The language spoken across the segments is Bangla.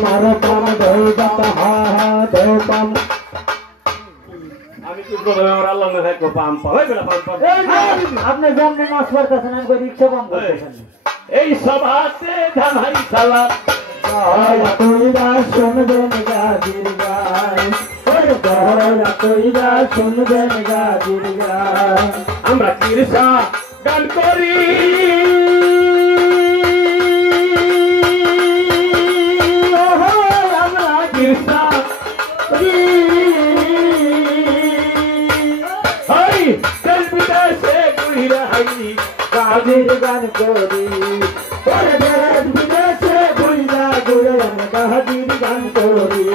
তোমার পাম দেও দাতা হা হা দেও পাম আমি কি করব আমার আল্লাহ না থাকবো পাম পাম এই বেলা পাম পাম আপনি জানেন না আসবার কাছে না কই রিকশা পাম করতেছেন এই সভাতে জানাই সালাম আয়া কইরা শুনবেন গাজির গায় ওরে দহরা কইরা শুনবেন গাজির গায় আমরা কিরসা গান করি ওহো আমরা কিরসা হাই চল বিদেশে ঘুরে হাইনি গাজির গান করি ওরে দেশ বিদেশে ঘুইরা ঘুরে আমরা গাজির গান করি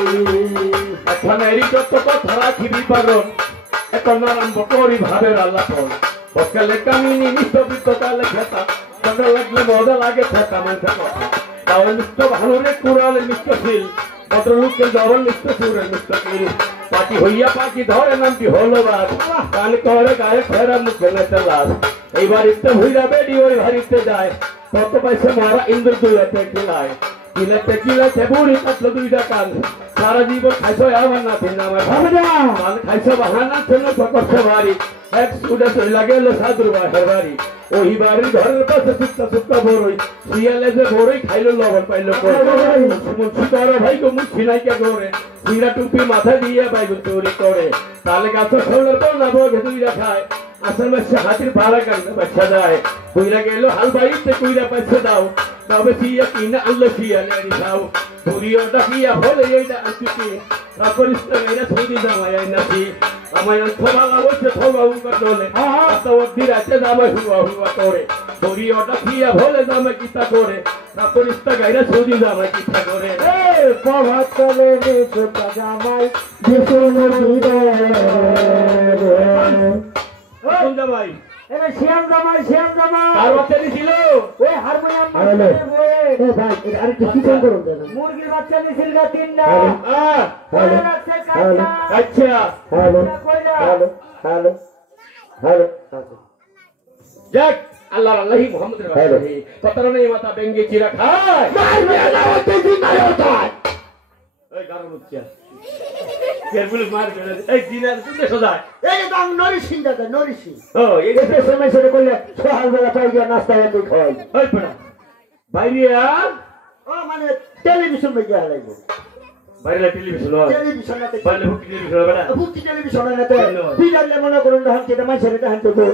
এখন এরি যত কথা রাখিবি পারন এখন আরম্ভ করি ভাবের আল্লাহ পর সকালে কামিনী নিস্তবিত কালে খেতা ঠান্ডা লাগলে মজা লাগে খেতা মানতে কথা তাহলে নিত্য ভালো রে কুড়ালে নিত্যশীল ভদ্রলোককে জবর নিত্য সুরে নিত্যশীল পাখি হইয়া পাখি ধরে নামটি হলো রাত কান করে গায়ে ফেরা মুখে নেতে লাভ এই বাড়িতে ভুইরা বেড়ি ওই বাড়িতে যায় কত পয়সা মারা ইন্দ্র দুলাতে কিলায় কিলাতে বুড়ি কাটলো দুইটা কান সারা জীবন খাইছো আমার না তিন আমার কান খাইছো বাহানা ছিল সকর্ষ বাড়ি এক সুডে চইলা গেল সাধুর বাহের বাড়ি ওই বাড়ির ঘরের পাশে সুত্তা সুত্তা বড়ই শিয়ালে যে বড়ই খাইলো লবণ পাইলো মুন্সি তোর ভাই গো মুখি নাই কে গোরে সিরা টুপি মাথা দিয়ে বাইগুন চুরি করে তালে গাছ খোলের বনা বগে দুইটা খায় আসল বাচ্চা হাতির ভাড়া কান্দে বাচ্চা যায় কইরা গেল হাল বাড়িতে কইরা পাইছে দাও তবে সিয়া কিনা আল্লাহ শিয়ালে খাও পুরিওটা কিয়া হলে এইটা আসিকি তারপর ইস্তাগাইরা ছবি জামাই নাকি আমায় থবা লাগছে থবা উকা চলে তো দিরাতে জামাই হুয়া হুয়া করে পুরিওটা কিয়া হলে জামাই কিতা করে তারপর ইস্তাগাইরা ছবি জামাই কিতা করে এ প্রভাত চলে রে ছোটা জামাই বিষ্ণু দিরে কোন জামাই এরে শ্যাম জামাই কার বাচ্চা দিছিল ওই হারমোনিয়াম মাস্টারের বয়ে এ ভাই আরেকটু চিকন করুন দেন মুরগির বাচ্চা নিছিল গা তিনটা ওরে রাখছে কাঁচা আচ্ছা হ্যালো হ্যালো হ্যালো হ্যালো যাক আল্লাহ আল্লাহি মুহাম্মদের রাসূল কতরা নেই মাথা বেঙ্গে চিরা খায় মারবে না ওতে দিনায় ওঠায় এই গারো মুচ্চা কেবল মার গেলে এই দিনার সুন্দর সজায় এই যে দাম নরিসিং দাদা নরিসিং ও এই এই সময় সেটা করলে সকালবেলা পাই গিয়ে নাস্তা বান্দি খাওয়াই ওই পড়া বাইরিয়া ও মানে টেলিভিশন দেখে লাগবে বাইরে টেলিভিশন টেলিভিশন না বাইরে হুকি টেলিভিশন বেটা বুকি টেলিভিশন না তো বিড়ালে মনে করুন না হাতে এটা মাইছে এটা হাতে তো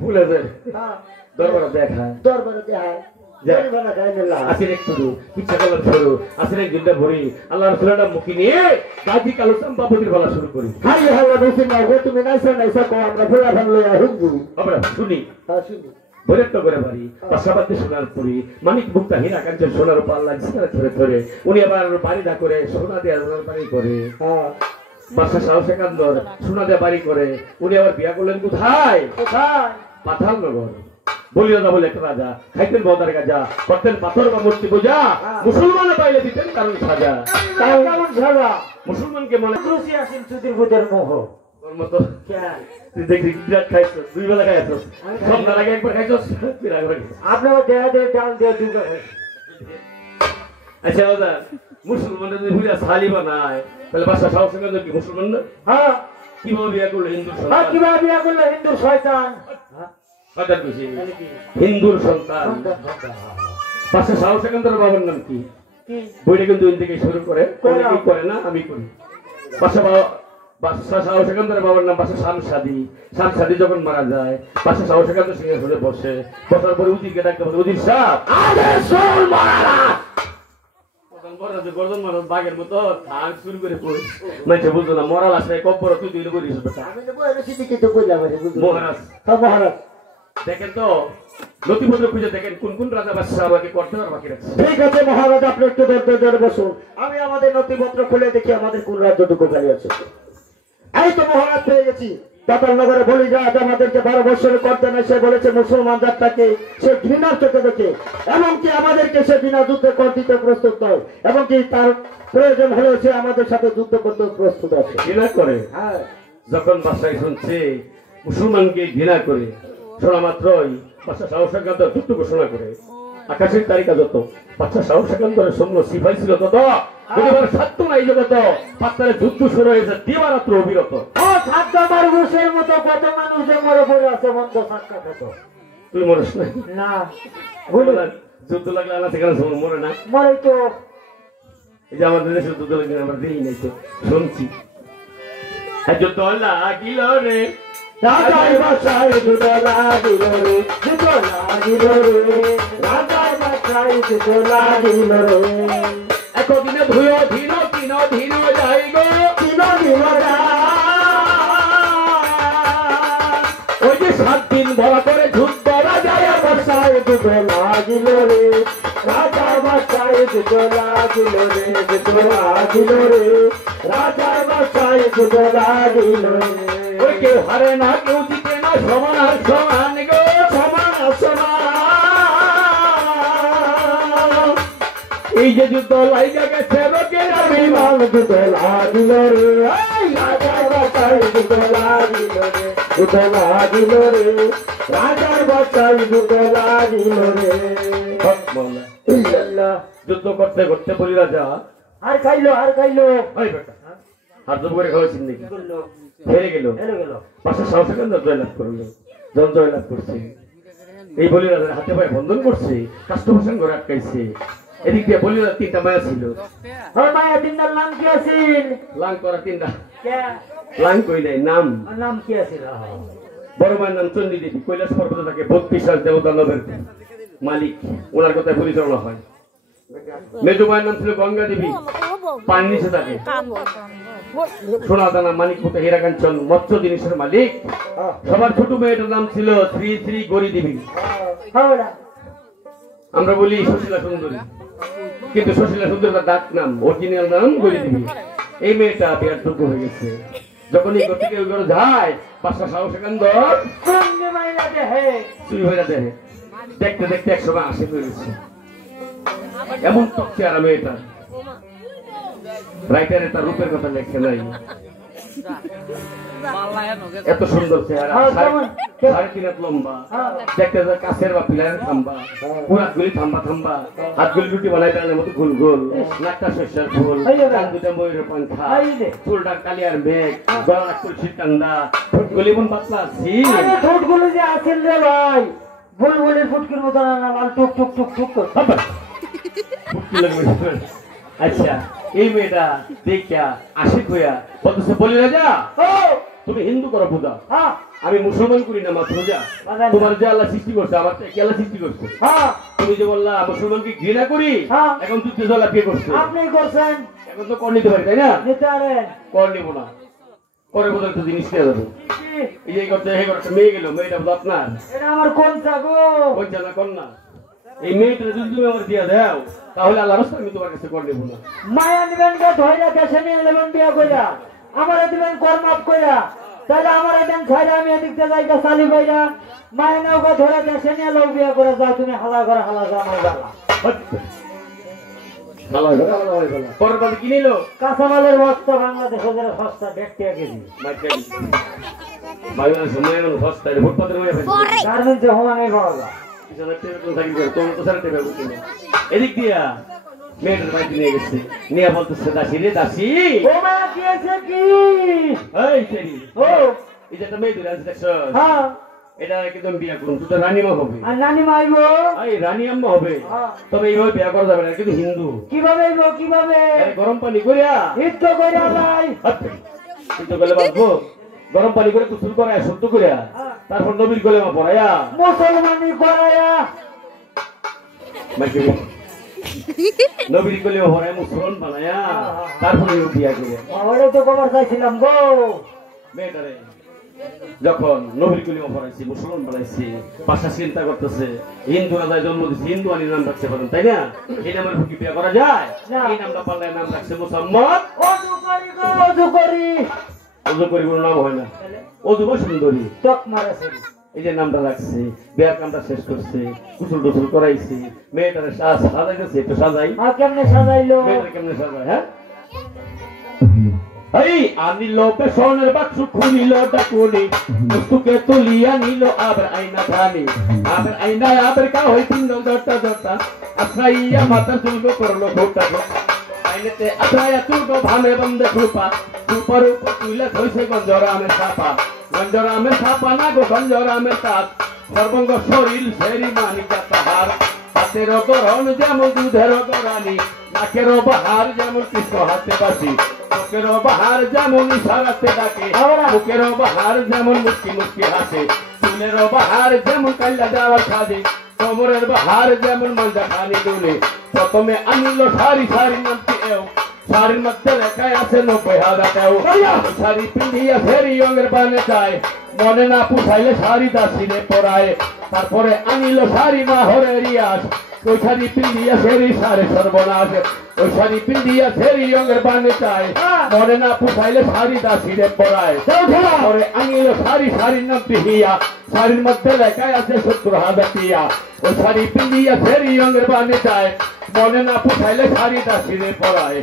ভুল আছে হ্যাঁ দরবার দেখা দরবারে দেয় জরিমানা গায় না আসিরে একটু ইচ্ছা করলাম শুরু আসিরে গিন্ডা ভরি আল্লাহ রাসূলটা মুখি নিয়ে গাজী কালো চম্পাবতীর বলা শুরু করি হাই হাল্লা বেশি না গো তুমি নাইসা কো আমরা ফুলা ভাঙলো হিন্দু আমরা শুনি হ্যাঁ শুনি বৈরত্ব করে বাড়ি পাশাপাশি সোনার পুরি মানিক মুক্তা হীরা কাঞ্চন সোনার উপর আল্লাহ ধরে ধরে উনি আবার বাড়ি দা করে সোনা দিয়ে বাড়ি করে হ্যাঁ বাদশা শাহ সেকান্দর সোনা দিয়ে বাড়ি করে উনি আবার বিয়া করলেন কোথায় কোথায় পাথালনগর বলিরাজা বলে একটা রাজা খাইতেন বদার গাজা করতেন পাথর বা মূর্তি পূজা মুসলমানে পাইলে দিতেন কারণ সাজা কেমন ঝগড়া মুসলমানকে মনে খুশি আসেন সুধীর বুদের মোহ তোর মতো কেন তুই দেখবি বিরাট খাইছস দুই বেলা খাইছস সব না লাগে একবার খাইছস বিরাট করে আপনারা দেয়া দিয়ে ডাল দিয়ে দুটো আচ্ছা দাদা মুসলমানরা যদি বুঝা সালি বানায় তাহলে বাসা শাহ সেকান্দর কি মুসলমান না হ্যাঁ কিভাবে বিয়া করলো হিন্দুর হ্যাঁ সন্তান কিভাবে বিয়া করলো হিন্দু শয়তান হাজার বেশি হিন্দুর সন্তান বাসা শাহ সেকান্দর বাবার নাম কি বইটা কিন্তু ওই থেকে শুরু করে অনেকেই করে না আমি করি বাসা শাহ সেকান্দরের বাবার নাম বাসা শামসাদি যখন মারা যায় বাসা শাহ সেকান্দর সিংহাসনে বসে বসার পরে উজিরকে ডাকতে বলে উজির সাহেব গর্জন মানুষ বাঘের মতো থাক শুরু করে কই মানে বুঝতো না মরাল আসে কব্বর তুই তুই করিস বেটা আমি তো বলে সিটি তো কইলাম মহারাজ হ্যাঁ মহারাজ দেখেন তো নথিপত্র খুঁজে দেখেন কোন কোন রাজা বাদশাহ আমাকে করতে আর বাকি রাখছে ঠিক আছে মহারাজ আপনি একটু ধৈর্য বসুন আমি আমাদের নথিপত্র খুলে দেখি আমাদের কোন রাজ্যটুকু খালি আছে এই তো মহারাজ পেয়ে গেছি পাতালনগরে বলি যা আমাদেরকে 12 বছরের করতে না সে বলেছে মুসলমান জাতটাকে সে ঘৃণার চোখে দেখে এমনকি আমাদেরকে সে বিনা যুদ্ধে কর দিতে প্রস্তুত নয় এমনকি তার প্রয়োজন হলেও সে আমাদের সাথে যুদ্ধ করতে প্রস্তুত আছে ঘৃণা করে হ্যাঁ যখন বাদশাহ শুনছে মুসলমানকে ঘৃণা করে শোনা মাত্রই বাদশাহ সাহসের যুদ্ধ ঘোষণা করে আকাশের তালিকা যত বাচ্চা সাহস সেখান্তরে সৈন্য সিপাহী ছিল তত পরিবার স্বার্থ নাই জগত পাত্তারে যুদ্ধ শুরু হয়েছে দিবারাত্র অবিরত। ও ছাত্র মারগুসের মতো কত মানুষ যে মরে পড়ে আছে বন্ধ সাক্ষাৎ হতো। তুই মরস না? না যুদ্ধ লাগলে আনা সেখানে মরে না। মরে তো এই যে আমাদের দেশে যুদ্ধ লাগলে আমরা দেখি নাই তো, শুনছি। যুদ্ধ লাগিল রে রাজার বাসায় যুদ্ধ লাগিল রে, যুদ্ধ লাগিল রে, রাজার বাসায় যুদ্ধ লাগিল রে। একদিনে ধুয় ধীর তিন ধীর যাই গো দিন দিন ওই যে 7 দিন ভরা করে যুদ্ধ রাজার বাসায় যুদ্ধ লাগিল রে, রাজার বাসায় যুদ্ধ লাগিল রে, যুদ্ধ লাগিল রে, রাজার বাসায় যুদ্ধ লাগিল রে। ওই কেউ হারে না কেউ জিতে না সমান আর সমান গো সমান সমান এই যে যুদ্ধ লাইগা গেছে রোগের বিমান যুদ্ধ লাগিল রে, রাজার বাসায় যুদ্ধ লাগিল রে, যুদ্ধ লাগিল রে, রাজার বাসায় যুদ্ধ লাগিল রে। আল্লাহ যুদ্ধ করতে করতে বলি রাজা আর খাইলো আর খাইলো ওই বেটা হাত জব করে খাওয়াছেন নাকি? করলো হেরে গেল হেরে গেল। পাশে সাহস কেন্দ্র জয়লাভ করলো, যখন জয়লাভ করছে এই বলি রাজার হাতে পায়ে বন্ধন করছে, কাস্টমার ঘরে আটকাইছে। এদিক দিয়ে বলি রাজা 3টা মায়া ছিল। ওর মায়া তিনটার নাম কি আছিল? লাং করা 3টা কে? লাং কই নাই নাম। ওর নাম কি আছিল? বড় মায়ের নাম চন্ডী দেবী, কৈলাস পর্বতে থাকে 32 দেবতা নবের মালিক, ওনার কথায় পরিচালনা হয়। মেজো মায়ের নাম ছিল গঙ্গা দেবী, পানি নিচে থাকে। সোনা দানা মানিক মুখে হীরাকাঞ্চন মৎস্য জিনিসের মালিক। সবার ছোট মেয়েটার নাম ছিল শ্রী শ্রী গৌরী দেবী। আমরা বলি সুশীলা সুন্দরী, কিন্তু সুশীলা সুন্দরী তার ডাক নাম, অরিজিনাল নাম গৌরী দেবী। এই মেয়েটা বিয়ার যোগ্য হয়ে গেছে। যখন এই গতিকে ওই ঘরে যায় বাদশা শাহসেকান্দর চুরি হয়ে দেয়। দেখতে দেখতে একসময় আসে হয়ে গেছে। এমন টকছে আর মেয়েটা রাইটারে তার রূপের কথা লেখে নাই। এত সুন্দর চেহারা, 3.5 হাত লম্বা, দেখতে কাছের বা পিলারের থাম্বা, হাতগুলি থাম্বা থাম্বা, হাতগুলি রুটি বানাই পেলার মতো গোল গোল, নাকটা শস্যের ফুল, কান দুটা ময়ূরের পাংখা, চুলটা কালিয়ার মেঘ, গলা তুলসীর কান্দা, ঠোঁটগুলি মন পাতলা ছিল। ঠোঁটগুলো যে আছেন রে ভাই, বুলবুলের ফুটকির মতো না, টুক টুক টুক টুক টুক। আচ্ছা এই মেয়েটা দেখিয়া আশিক হইয়া বলতেছে বলি রাজা তুমি হিন্দু করো পূজা, আমি মুসলমান করি না মাত্র পূজা। তোমার যে আল্লাহ সৃষ্টি করছে আমার কি আল্লাহ সৃষ্টি করছে? তুমি যে বললা মুসলমানকে ঘৃণা করি, এখন যুদ্ধে জলা কে করছে? আপনি করছেন। এখন তো কর নিতে পারি তাই না? নিতে পারেন। কর নিব না, করে বোধহয় তো জিনিস পেয়ে যাবো। এই যে করতে হে করতে মেয়ে গেল, মেয়েটা বোধ আপনার? এটা আমার কোন চাগো? কোন জানা কন্যা? এই মেয়েটা যদি তুমি আমার দিয়া দাও তাহলে আল্লাহ রাস্তা আমি তোমার কাছে কর নেবো না। মায়া নিবেন কে ধৈর্য দেশে নিয়ে নেবেন বিয়া কইরা, আমার দিবেন কর মাফ কইরা, তাহলে আমার এদিন ছাইরা আমি এদিক দিয়ে যাইতা চালি কইরা, মায়া নৌকা ধরে দেশে নিয়ে লোক বিয়া করে যাও, তুমি হালা করে হালা যাও আমার বাবা। পরের বাড়ি কি নিল? কাঁচামালের বস্তা বাংলাদেশে যারা সস্তা 1.5 টাকা কেজি। বাংলাদেশের মেয়ে মানুষ সস্তায় ফুটপাতের মেয়ে ফেলছে। গার্মেন্টসে হোমাঙ্গে পাওয়া যায়। এদিক দিয়া মেয়েটার বাড়িতে নিয়ে গেছে, নিয়ে বলতেছে দাসী রে দাসী, ও মায়া কি আছে কি? এই তেরি ও এই যে একটা মেয়ে দূরে আছে দেখছো, হ্যাঁ এটা একদম বিয়া করুন, তুই তো রানীমা হবে। আর নানিমা আইব? এই রানী আম্মা হবে, তবে এইভাবে বিয়া করা যাবে না, কিন্তু হিন্দু। কিভাবে আইব? কিভাবে? গরম পানি করিয়া হিদ্ধ কইরা ভাই, কিন্তু গেলে বাঁচবো, গরম পানি করে কুসুল করায় শুদ্ধ করিয়া তারপর নবীর কলেমা পড়াইয়া মুসলমানি করায়া নবীর কলেমা পড়ায় মুসলমান বানায়া তারপরে বিয়া করে। ওরে তো খবর চাইছিলাম গো। মেয়েটারে যখন নবীর কলেমা পড়াইছি, মুসলমান বানাইছি, পাশা চিন্তা করতেছে হিন্দু রাজায় জন্ম দিচ্ছে, হিন্দু আনি নাম রাখতে পারেন তাই না? এই নামের কি বিয়া করা যায়? এই নামটা পাল্লায় নাম রাখছে মুসাম্মদ। ওযু করি গো, ওযু করি। ওযু করি কোনো নাম হয় না, ওযু সুন্দরী টক মারাছে। এই যে নামটা রাখছে, বিয়ার কামটা শেষ করছে, কুসুল টুসুল করাইছে, মেয়েটারে সাজাইতেছে, একটু সাজাই। কেমনে সাজাইলো? মেয়েটারে কেমনে সাজাই? হ্যাঁ এই আনিল পেছনের বাক্স খুলিল ডাকুনি বস্তুকে তুলিয়া নিল আবার আইনা ধানি আবার আইনায় আবার কা হই তিন দরটা দরটা আশ্রাইয়া মাথা চুলব করলো ঘোটা আইনেতে আশ্রাইয়া চুলব ভামে বন্ধে রূপা রূপার উপর তুলে ধইছে গঞ্জরামের ছাপা না গো গঞ্জরামের তাপ সর্বঙ্গ শরীর সেরি মানিকা তাহার হাতের গরণ যেমন দুধের গরানি নাকের বাহার যেমন কৃষ্ণ হাতে বাসি মুখের বাহার যেমন ইশারাতে ডাকে মুখের বাহার যেমন মুক্তি মুক্তি হাসে চুলের বাহার যেমন কাল্লা দেওয়ার খাদে কোমরের বাহার যেমন মন্দা খানি দুলে প্রথমে আনিল সারি সারি নামটি এও শাড়ির মধ্যে লেখায় আছে 90,000 টাও শাড়ি পিন্ধিয়া ফেরি রঙের বানে যায় মনে না পুষাইলে শাড়ি দাসিনে পরায় তারপরে আনিল শাড়ি মাহরের রিয়াজ ওই শাড়ি পিন্ধিয়া ফেরি সারে সর্বনাশ ওই শাড়ি পিন্ধিয়া ফেরি রঙের বানে যায় মনে না পুষাইলে শাড়ি দাসিনে পরায় তারপরে আনিল শাড়ি শাড়ির নাম পিহিয়া শাড়ির মধ্যে লেখায় আছে 70,000 টিয়া ওই শাড়ি পিন্ধিয়া ফেরি রঙের বানে যায় মনে না পুষাইলে শাড়ি দাসিনে পরায়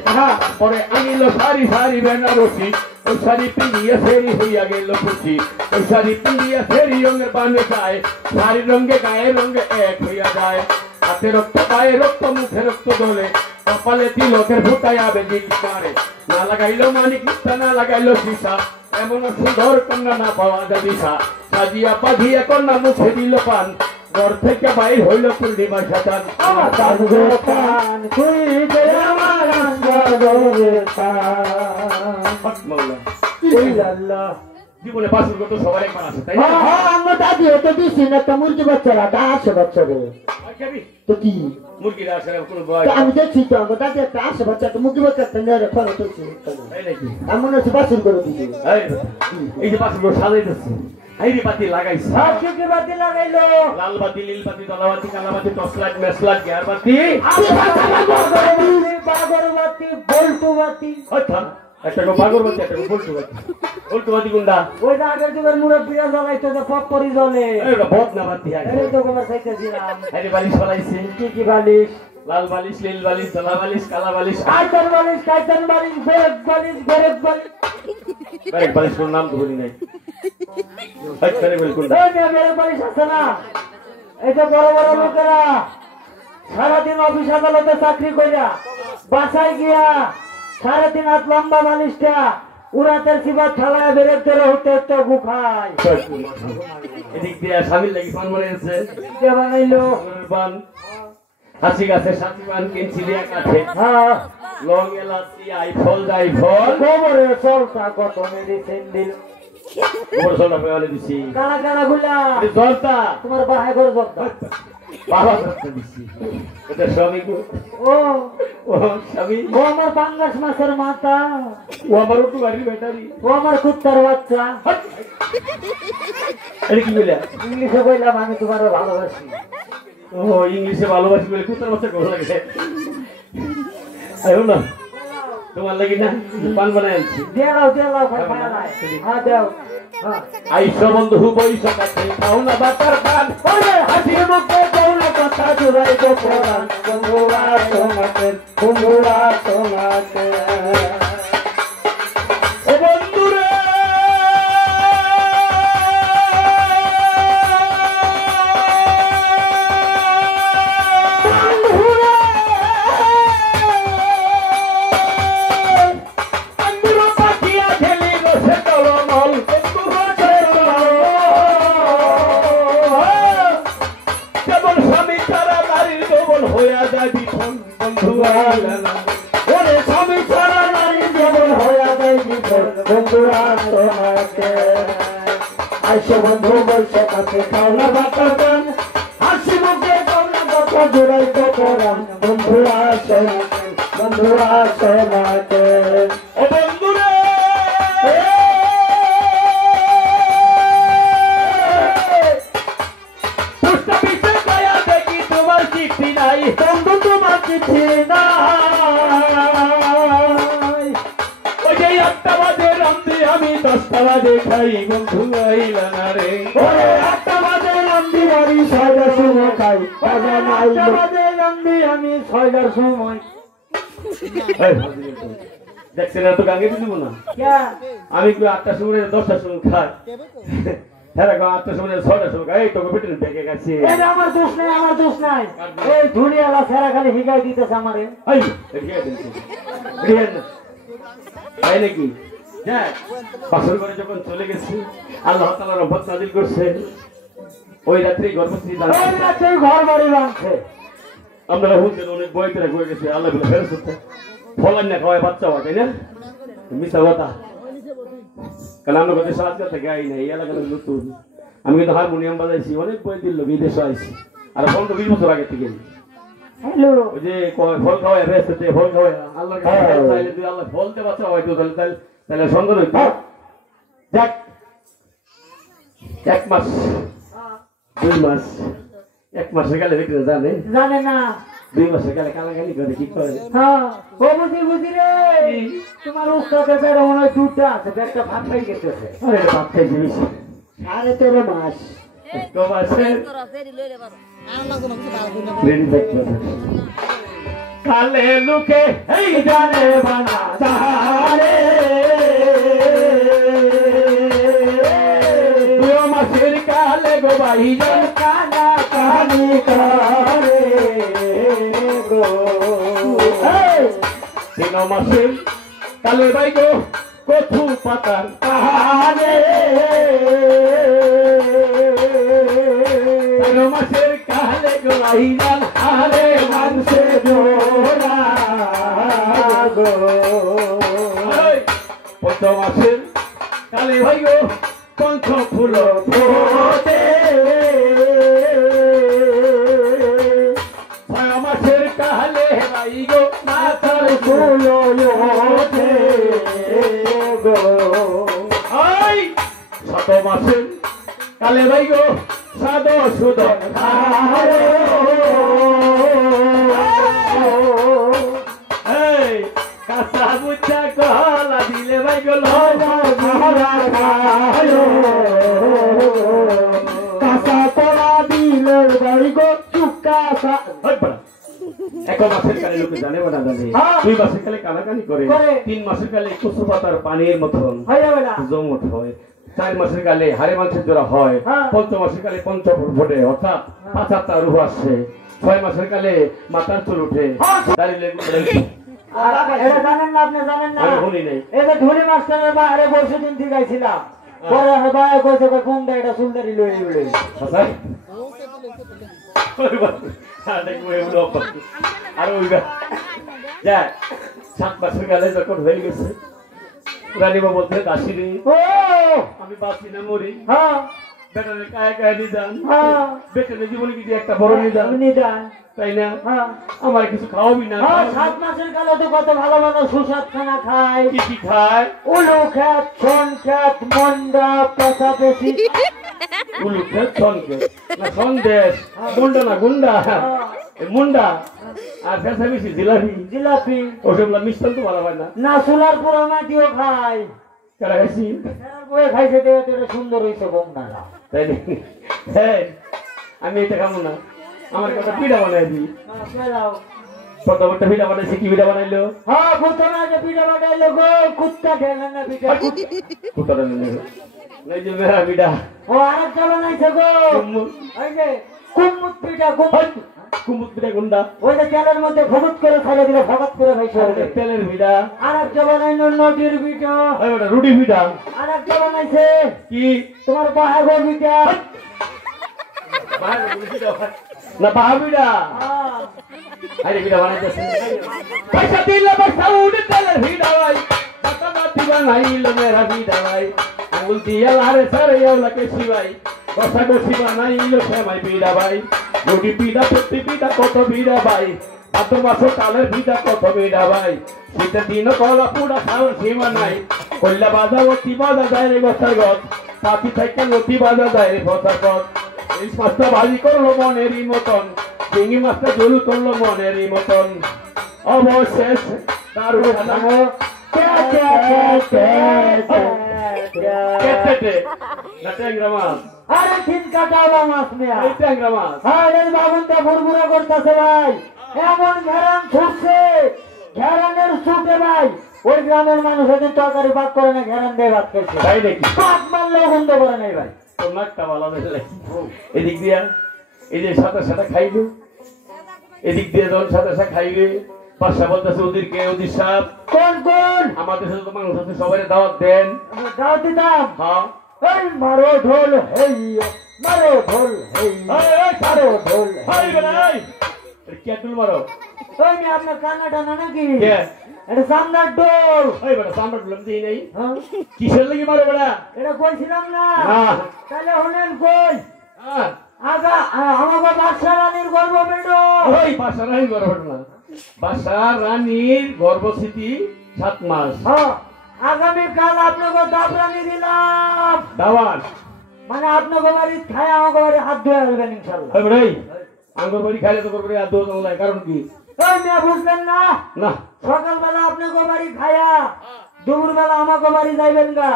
পরে আনিল শাড়ি শাড়ি বেনারসি ওই শাড়ি পিন্ধিয়া ফেরি হইয়া গেল খুশি ওই শাড়ি পিন্ধিয়া ফেরি রঙের বানে যায় শাড়ির রঙে গায়ের রঙে এক হইয়া যায় হাতে রক্ত পায়ে রক্ত মুখে রক্ত দোলে কপালে তিলকের ফুটাইয়া বেজিক মারে না লাগাইলো মানিক মুক্তা না লাগাইলো সীসা এমন সুন্দর কন্যা না পাওয়া যায় দিশা সাজিয়া বাঁধিয়া কন্যা মুখে দিল পান ঘর থেকে বাইর হইল পূর্ণিমা সাজান জীবনে বাসুর কত সবার একবার আছে তাই না আমার দাদি তো দিছি না একটা মুরগি বাচ্চারা 10 বছরে তো কি মুরগিরা আসলে কোনো বয়স আমি দেখছি তো আমার দাদি একটা 10 বছর একটা মুরগি বাচ্চা নিয়ে খরচ হচ্ছে তাই নাকি আমি মনে হচ্ছে বাসুর করে দিছি এই যে বাসুর সাজাইতেছে আইরি বাতি লাগাইছে কি কি বাতি লাগাইলো লাল বাতি নীল বাতি ধলা বাতি কালা বাতি torch light match light gear বাতি বাগর বাতি বল্টু বাতি আচ্ছা একটা গো বাগর বাতি একটা গো বল্টু বাতি কোনটা ওই আগের যুগের মুরব্বিরা জ্বলাইতো যে পপকরি জ্বলে এটা বহুত না বাতি এই তো গোবর চাইতেছিলাম আইরি বালিশ ফলাইছে কি বালিশ লাল বালিশ নীল বালিশ ধলা বালিশ কালা বালিশ কাইতন বালিশ বেরেক বালিশ বেরেক বালিশ কোন নাম ধরি নাই আচ্ছা রে বিলকুল এই যে বেরেক বালিশ আছে না এই যে বড় বড় লোকেরা সারাদিন অফিস আদালতে চাকরি কইরা বাসায় গিয়া 3.5 হাত লম্বা বালিশটা উড়াতের সিবাত ঠালায় বেরেক ধরে হতে হতে গুখায় এদিক দিয়ে স্বামীর লাগি ফোন মনে আছে কে বানাইলো বান হাসি গাছে সাথী বান কিনছিলিয়া কাছে হ্যাঁ লং এলাচি আইফল জাইফল গোবরে চলতা কত মেডিসিন দিল গোবর সোনা পেয়ালে দিছি কানা কানা গুলা এই জলতা তোমার বাহায় করে জলতা বাবা জলতা দিছি এটা স্বামী গো ও ও স্বামী ও আমার পাঙ্গাস মাছের মাথা ও আমার একটু গাড়ি ব্যাটারি ও আমার কুত্তার বাচ্চা এটা কি বলে ইংলিশে কইলাম আমি তোমার ভালোবাসি ও ইংলিশে ভালোবাসি বলে কুত্তার বাচ্চা কোন লাগে আইও না তোমার লাগি না পান বানাই আনছি দিয়ে দাও খাই খাই হ্যাঁ দাও হ্যাঁ আইসো বন্ধু বইসো কাছে খাও না বাটার পান ওরে হাসি মুখে কৌনা কথা জুড়াই গো পরাণ বন্ধুরা তোমাকে ও বন্ধুরে ওরে স্বামী ছাড়া নারী জীবন হইয়া যায় বিফল বন্ধুরা তোমাকে আইসো বন্ধু বলছে কাছে খাও না বাতা গান হাসি মুখে কৌনা কথা জুড়াই তো পরাণ বন্ধুরা তোমাকে ও বন্ধুরে পুষ্টা পিছে গয়া দেখি তোমার চিঠি নাই বন্ধু তোমার চিঠি নাই ওই যে 8টা বাজে রান্ধি আমি 10টা বাজে খাই বন্ধু আইলা না রে ওরে 8টা বাজে রান্ধি আমি 6টার সময় খাই বাজে নাই 8টা বাজে রান্ধি আমি 6টার সময় দেখছেন না তো গাঙ্গে দিব না আমি কি 8টার সময় 10টার সময় খাই হ্যাঁ রাখো 8টার সময় 6টার সময় এই তো বেটে দেখে গেছে এটা আমার দোষ নাই এই ধুলিয়ালা সারা খালি হিগাই দিতেছে আমারে এই এদিকে দিন রিয়েন তাই নাকি হ্যাঁ বাসর করে যখন চলে গেছে আল্লাহ তাআলা রহমত নাজিল করছে ওই রাত্রি গর্ভবতী ওই রাতে ঘর বাড়ি বাঁধছে আমরা হুজুর অনেক বইতে হয়ে গেছে আল্লাহ বলে ফেরত করতে ফলান না খাওয়ায় বাচ্চা হয় তাই না মিথ্যা কথা কারণ আমরা কোথায় সাহায্য থেকে আই না এই এলাকার নতুন আমি কিন্তু হারমোনিয়াম বাজাইছি অনেক বই দিল বিদেশে আইছি আর 15-20 বছর আগে থেকে হ্যালো ওই যে ফল খাওয়ায় রেস্টে ফল খাওয়ায় আল্লাহর কাছে চাইলে যদি আল্লাহ ফলতে বাচ্চা হয় তো তাহলে সুন্দর হইতো যাক 1 মাস 2 মাস 1 মাসের গেলে দেখতে জানে না 2 মাসের গেলে কালাকালি করে কি করে হ্যাঁ ও বুঝি রে তোমার উস্তাদে বেড়ে মনে হয় দুধটা আছে একটা ভাত খাই গেছে আরে ভাত খাইছি বেশি 13.5 মাস তো মাসে রেডি দেখতে কালে লুকে এই জানে বানা তাহারে 2 মাসের কালে গো ভাই জান কানা কানি করে গো 3 মাসের কালে ভাই গো কচু পাতার তাহারে 3 মাসের কালে গো ভাই জান আরে মানসে জোড়া গো 5 মাসের কালে ভাই গো পঞ্চ ফুল ফোটে 6 মাসের কালে ভাই গো মাথার ফুল ওঠে গো 7 মাসের কালে ভাই গো সাদো সুদন খারে এই কাঁচা বুচা কলা দিলে ভাই গো কাঁচা কলা দিলে বাড়ি গো চুক্কা 1 মাসের কালে লোকে জানে বা না জানে 2 মাসের কালে কানাকানি করে 3 মাসের কালে কচু পাতার পানির মতন জমট হয় 4 মাসের কালে হাড়ে মাংসের জোড়া হয় 5 মাসের কালে পঞ্চফুল ফোটে অর্থাৎ 5-7টা রূহ আসছে 6 মাসের কালে মাথার চুল উঠে দাঁড়িয়ে এটা জানেন না আপনি জানেন না আমি শুনি নাই এই যে ধুলি মাস্টারের বাইরে বসে দিন ঠিক আইছিলাম পরে ভাই কইছে কোনটা এটা সুন্দরী লই লই আচ্ছা আর ওই যা 7 মাসের কালে যখন হয়ে গেছে রানীমা বলতে দাসী রে ও আমি বাঁচি না মরি হ্যাঁ বেটারে কায় কায় নিদান হ্যাঁ বেটারে জীবনে কি একটা বড় নিদান নিদান তাই না হ্যাঁ আমার কিছু খাওয়াবি না হ্যাঁ 7 মাসের কালে তো কত ভালো ভালো সুস্বাদ খানা খায় কি কি খায় উলু খেত ছন খেত মন্ডা পেশা পেশি উলু খেত সনকে না সন্দেশ মুন্ডা না গুন্ডা মুন্ডা আর ফেসা মিশি জিলাপি জিলাপি ওসব মিষ্টান তো ভালো হয় না না সোলার পুরো মাটিও খায় কারা খাইছি বয়ে খাইছে দেখে তো এটা সুন্দর হয়েছে বোমনারা তাই নাকি হ্যাঁ আমি এটা খাবো না আমার একটা পিঠা বানাই দিই প্রথম একটা পিঠা বানাইছি কি পিঠা বানাইলো হ্যাঁ প্রথমে যে পিঠা বানাইলো গো কুত্তা ঢেলে না পিঠা কুত্তাটা এই যে মেরা পিঠা ও আরেকটা বানাইছে গো ওই যে কুমুত পিঠা কুমুত পিঠা গুন্ডা ওই যে তেলের মধ্যে ভগত করে খাইলে দিলে ভগত করে খাইছে তেলের পিঠা আরেকটা বানাইলো নদীর পিঠা ওটা রুটি পিঠা আরেকটা বানাইছে কি তোমার বাহাগো পিঠা না বাহাবিড়া আরে পিঠা বানাইতেছে পয়সা দিলে পয়সা উড়ে তেলের পিঠা ভাই বাতা বাতি বানাইলো মেরা পিঠা ভাই আঙুল দিয়া লারে সারে ইয়ালা কে শিবাই কষা কষি বানাইলো শ্যামাই পিঠা ভাই রুটি পিঠা সত্যি পিঠা কত পিঠা ভাই এত মাসে কালের পিঠা কত পিঠা ভাই শীতের দিনও কলা পুরা খাওয়ার সীমা নাই কল্যা বাজা অতি বাজা যায় রে বসার গছ পাতি থেকে নতি বাজা যায় রে বসার গছ এই মাছটা ভাজি করলো মনেরই মতন চিংড়ি মাছটা ঝোল করলো মনেরই মতন অবশেষ দারুণ আরে তিন কাটাওয়া মাছ মেয়া ট্যাংরা মাছ আরে বাগুনটা ভুরভুরা করতেছে ভাই এমন ঘেরান ছুটছে ঘেরানের ছুটে ভাই ওই গ্রামের মানুষ একদিন তরকারি ভাগ করে না, ঘেরান দিয়ে ভাত খাইছে। তাই নাকি? পাক মারলেও গন্ধ করে নাই ভাই। তোর নাকটা ভালো দিলে এদিক দিয়া এই যে সাথে খাইবে, এদিক দিয়ে যখন সাথে খাইবে বাসা বলতেছে ওদেরকে, ওদের সাপ কোন কোন আমাদের সাথে তো মানুষ আছে, সবাই দাওয়াত দেন। দাও দিতাম। হ্যাঁ এই মারো ঢোল হেই, মারো ঢোল হেই, মারো ঢোল হেই। কে তুল মারো? ওই মেয়ে আপনার কান্না টানা নাকি? কে? এটা সামনার ঢোল। ওই বেটা সামনে বললাম দিই নাই, হ্যাঁ? কিসের লাগি মারো বেটা? এটা কইছিলাম না। না। তাহলে শুনেন কই হ্যাঁ, আগা আমাকে বাদশা রানীর গর্ব বেড়ো। ওই বাসা রানীর গর্ভ না, বাসা রানীর গর্ভস্থিতি 7 মাস। হ্যাঁ, আগামীকাল আপনাকে দাবরানি দিলাম, দাওয়াত মানে আপনাকে বাড়ি খায় আমাকে বাড়ি হাত ধুয়ে আসবেন ইনশাল্লাহ। ওই বেটাই আঙ্গুর বাড়ি খাইলে তো করবে আর দোষ নাই, কারণ কি? ওই মেয়ে বুঝলেন না, না সকালবেলা আপনাকে বাড়ি খায়া দুপুরবেলা আমাকে বাড়ি যাইবেন গা।